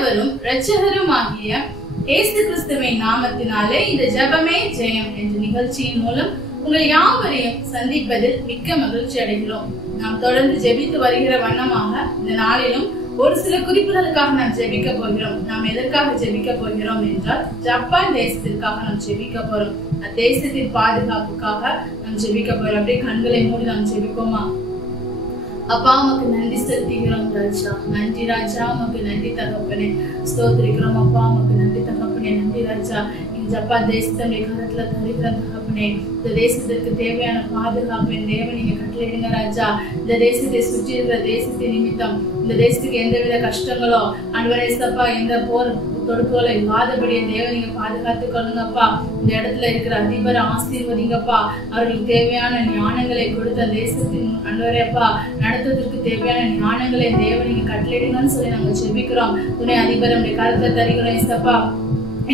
ஆண்டவரும் இரட்சகரும் ஆகிய இயேசு கிறிஸ்துவின் நாமத்தினாலே இந்த ஜெபமே ஜெயம் என்ற நிகழ்ச்சியின் மூலம் உங்கள் யாவரையும் சந்திப்பதில் மிக்க மகிழ்ச்சி அடைகிறோம். நாம் தொடர்ந்து ஜெபித்து வருகிற வண்ணமாக இந்த நாளிலும் ஒரு சில குறிப்புகளுக்காக நாம் ஜெபிக்க போகிறோம். நாம் எதற்காக ஜெபிக்க போகிறோம் என்றால், ஜப்பான் தேசத்திற்காக நாம் ஜெபிக்க போறோம். அத்தேசத்தின் பாதுகாப்புக்காக நாம் ஜெபிக்க போறோம். அப்படியே கண்களை மூடி நாம் ஜெபிப்போமா? அப்பா, உமக்கு நன்றி செலுத்துகிறோம் ராஜா. நன்றி ராஜா, உமக்கு நன்றி தகப்பனே. ஸ்தோத்திரிக்கிறோம் அப்பா, உமக்கு நன்றி தகப்பனே. நன்றி ராஜா. ஜப்பான் தேசத்துடைய கரத்துல தருகிற தகப்பனே, இந்த தேசத்திற்கு தேவையான பாதுகாப்பு தேவன் நீங்க கட்டளையிடுங்க ராஜா. இந்த தேசத்தை சுற்றி இருக்கிற தேசத்தின் நிமித்தம் இந்த தேசத்துக்கு எந்தவித கஷ்டங்களோ ஆண்டவரே சப்பா, எந்த போர் தொடுப்புகளை இல்லாதபடியே தேவன் நீங்க பாதுகாத்துக் கொள்ளுங்கப்பா. இந்த இடத்துல இருக்கிற அதிபரை ஆசீர்வதிங்கப்பா. அவர்களுக்கு தேவையான ஞானங்களை கொடுத்த தேசத்தின் ஆண்டவரேப்பா நடத்துவதற்கு தேவையான ஞானங்களை தேவன் நீங்க கட்டளையிடுங்கன்னு சொல்லி நாங்க ஜெபிக்கிறோம். துணை அதிபர் நம்முடைய கருத்துல தருகிறோம் சப்பா.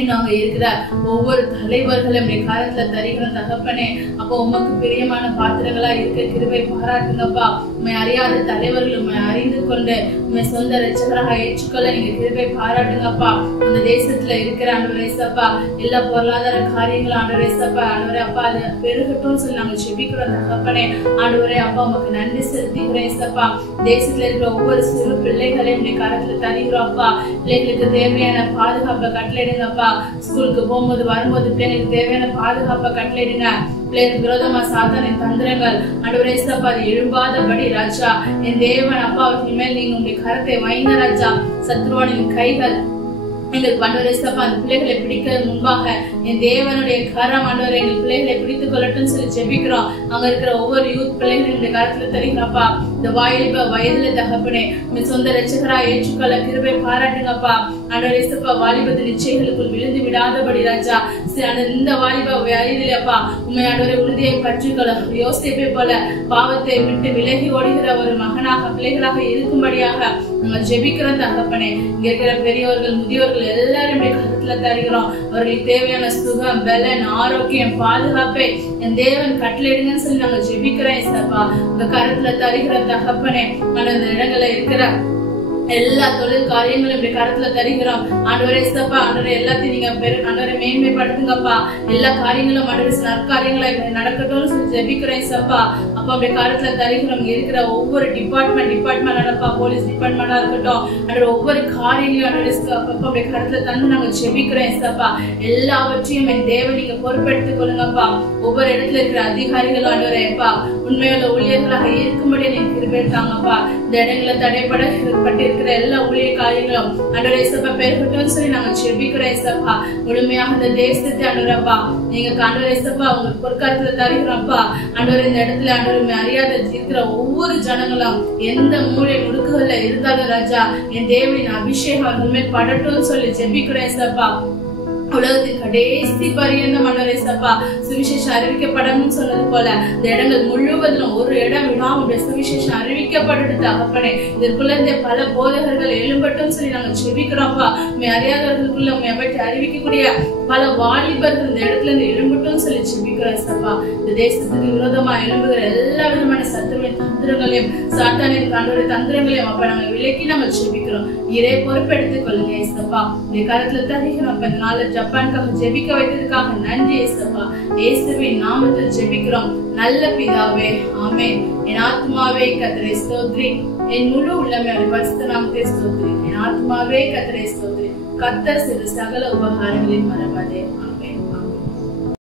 நாங்க இருக்கிற ஒவ்வொரு தலைவர்களும் காலத்துல தருகிறோம் தகப்பனே. அப்போ உமக்கு பிரியமான பாத்திரங்களா இருக்க கிருபை பாராட்டுங்கப்பா. உண்மை அறியாத தலைவர்கள் உண்மை அறிந்து கொண்டு உண்மை சொந்த இரட்சகராக ஏற்றுக்கொள்ள நீங்க கிருபை பாராட்டுங்கப்பா. அந்த தேசத்துல இருக்கிற ஆண்டவரே சப்பா, எல்லா பொருளாதார காரியங்களும் ஆண்டவரே சப்பா, ஆண்டவரே அப்பா அது பெருகட்டும் சொல்லி நாங்க ஜெபிக்கிறோம் தகப்பனே. ஆண்டவரே அப்பா, உமக்கு நன்றி செலுத்துகிறேன் சப்பா. தேசத்துல இருக்கிற ஒவ்வொரு சிறு பிள்ளைகளையும் கரத்துல தருகிறோம் அப்பா. பிள்ளைகளுக்கு தேவையான பாதுகாப்பை கட்டளையிடுங்கப்பா. ஸ்கூலுக்கு போகும்போது வரும்போது பிள்ளைங்களுக்கு தேவையான பாதுகாப்பை கட்டளையிடுங்க. பிள்ளைகளுக்கு விரோதமா சாத்தானின் தந்திரங்கள் ஆண்டவரே சப்பா அது எழும்பாதபடி ராஜா என் தேவன் அப்பா அவர்கள் மேல் நீங்க உங்களுடைய கரத்தை வைங்க ராஜா. சத்ருவானின் கைகள் எங்களுக்கு ஆண்டவரே சப்பா அந்த பிள்ளைகளை பிடிக்க முன்பாக என் தேவனுடைய கரம் ஆண்டவரே எங்கள் பிள்ளைகளை பிடித்துக் கொள்ளட்டும் சொல்லி ஜெபிக்கிறோம். அங்க இருக்கிற ஒவ்வொரு யூத் பிள்ளைகளுடைய கரத்துல தருகிறப்பா. இந்த வாலிப வயதுல தகப்பனே உங்க சொந்த இரட்சகரா ஏற்றுக்கொள்ள கிருபை பாராட்டுங்கப்பா. ஆண்டவரே சப்பா வாலிபத்தின் நிச்சயங்களுக்குள் விழுந்து விடாதபடி ராஜா இந்த வாலிப வயதிலப்பா உண்மை ஆண்டவரை உறுதியை பற்றிக்கொள்ள யோசிப்பை போல பாவத்தை விட்டு விலகி ஓடுகிற ஒரு மகனாக பிள்ளைகளாக இருக்கும்படியாக நாங்கள் ஜெபிக்கிறோம் தகப்பனே. இங்க இருக்கிற பெரியவர்கள் முதியோர்கள் எல்லாரும் கருத்துல தருகிறோம். அவர்களுக்கு தேவையான சுகம் பலன் ஆரோக்கியம் பாதுகாப்பை என் தேவன் கட்டளையிடுங்கன்னு சொல்லி நாங்க ஜெபிக்கிறேன் சப்பா. உங்க கருத்துல தருகிற தகப்பனே அந்த இடங்கள்ல இருக்கிற எல்லா தொழில் காரியங்களும் இப்படி கருத்துல தருகிறோம். ஆண்டவரே சப்பா ஆண்டவரே எல்லாத்தையும் நீங்க ஆண்டவரை மேன்மைப்படுத்துங்கப்பா. எல்லா காரியங்களும் ஆண்டவரே நற்காரியங்களை நடக்கட்டும்னு சொல்லி ஜெபிக்கிறேன் சப்பா. அப்ப அப்படி கருத்துல தருகிறோம். இருக்கிற ஒவ்வொரு டிபார்ட்மெண்ட் நடப்பா, போலீஸ் டிபார்ட்மெண்டா இருக்கட்டும் ஆண்டவரே ஒவ்வொரு காரியங்களையும் ஆண்டவரே அப்ப அப்படி கருத்துல தந்து நாங்க ஜெபிக்கிறேன் சப்பா. எல்லாவற்றையும் என் தேவன் நீங்க பொறுப்பெடுத்துக் கொள்ளுங்கப்பா. ஒவ்வொரு இடத்துல இருக்கிற அதிகாரிகளும் ஆண்டவரேப்பா உண்மையுள்ள ஊழியர்களாக இருக்கும்படி நீங்க கிருபைத்தாங்கப்பா. இந்த இடங்களை தடைப்பட்டு எல்லா ஊழிய காரியங்களும் ஆண்டவரே சப்பா பெருகட்டும் சொல்லி நாங்க ஜெபிக்கிறோம் சப்பா. முழுமையாக இந்த தேசத்தை ஆண்டவரப்பா நீங்க ஆண்டவரே சப்பா உங்களுக்கு பொற்காலத்துல தருகிறோம்ப்பா. ஆண்டவரே இந்த இடத்துல ஆண்டவரை அறியாத இருக்கிற ஒவ்வொரு ஜனங்களும் எந்த மூளை முடுக்குகள்ல இருந்தாலும் ராஜா என் தேவனின் அபிஷேகம் அவர்கள் மேல் படட்டும் சொல்லி ஜெபிக்கிறேன் சப்பா. உலகத்தின் கடைசி பரியந்தம் ஆண்டவரே சப்பா சுவிசேஷம் அறிவிக்கப்படணும்னு சொன்னது போல இந்த இடங்கள் முழுவதிலும் ஒரு இடம் விடாம சுவிசேஷம் அறிவிக்கப்பட்டு தகப்பனே இதற்குள்ள இந்த பல போதகர்கள் எழும்பட்டும் சொல்லி நாங்க ஜெபிக்கிறோம்ப்பா. அறியாதவர்களுக்குள்ள பற்றி அறிவிக்கக்கூடிய பல வாலிபர்கள் இந்த இடத்துல இருந்து எழும்பட்டும் சொல்லி ஜெபிக்கிறோம் சப்பா. இந்த தேசத்துக்கு விரோதமா எழும்புகிற எல்லா விதமான சத்துருவின் தந்திரங்களையும் சாத்தானின் ஆண்டவருடைய தந்திரங்களையும் அப்ப நாங்க விலக்கி நாங்க ஜெபிக்கிறோம். இதை பொறுப்பெடுத்துக் கொள்ளுங்க சப்பா. இந்த காலத்துல தருகிறோம். இந்த நாள் ஜப்பானுக்காக ஜெபிக்க வைத்ததுக்காக நன்றி ஏசப்பா. இயேசுவின் நாமத்தில் ஜெபிக்கிறோம் நல்ல பிதாவே, ஆமென். என் ஆத்மாவே கர்த்தரை ஸ்தோத்திரி, என் முழு உள்ளமே அவருடைய பரிசுத்த நாமத்தை ஸ்தோத்திரி. என் ஆத்மாவே கர்த்தரை ஸ்தோத்திரி, கர்த்தர் செய்த சகல உபகாரங்களின் மறவாதே.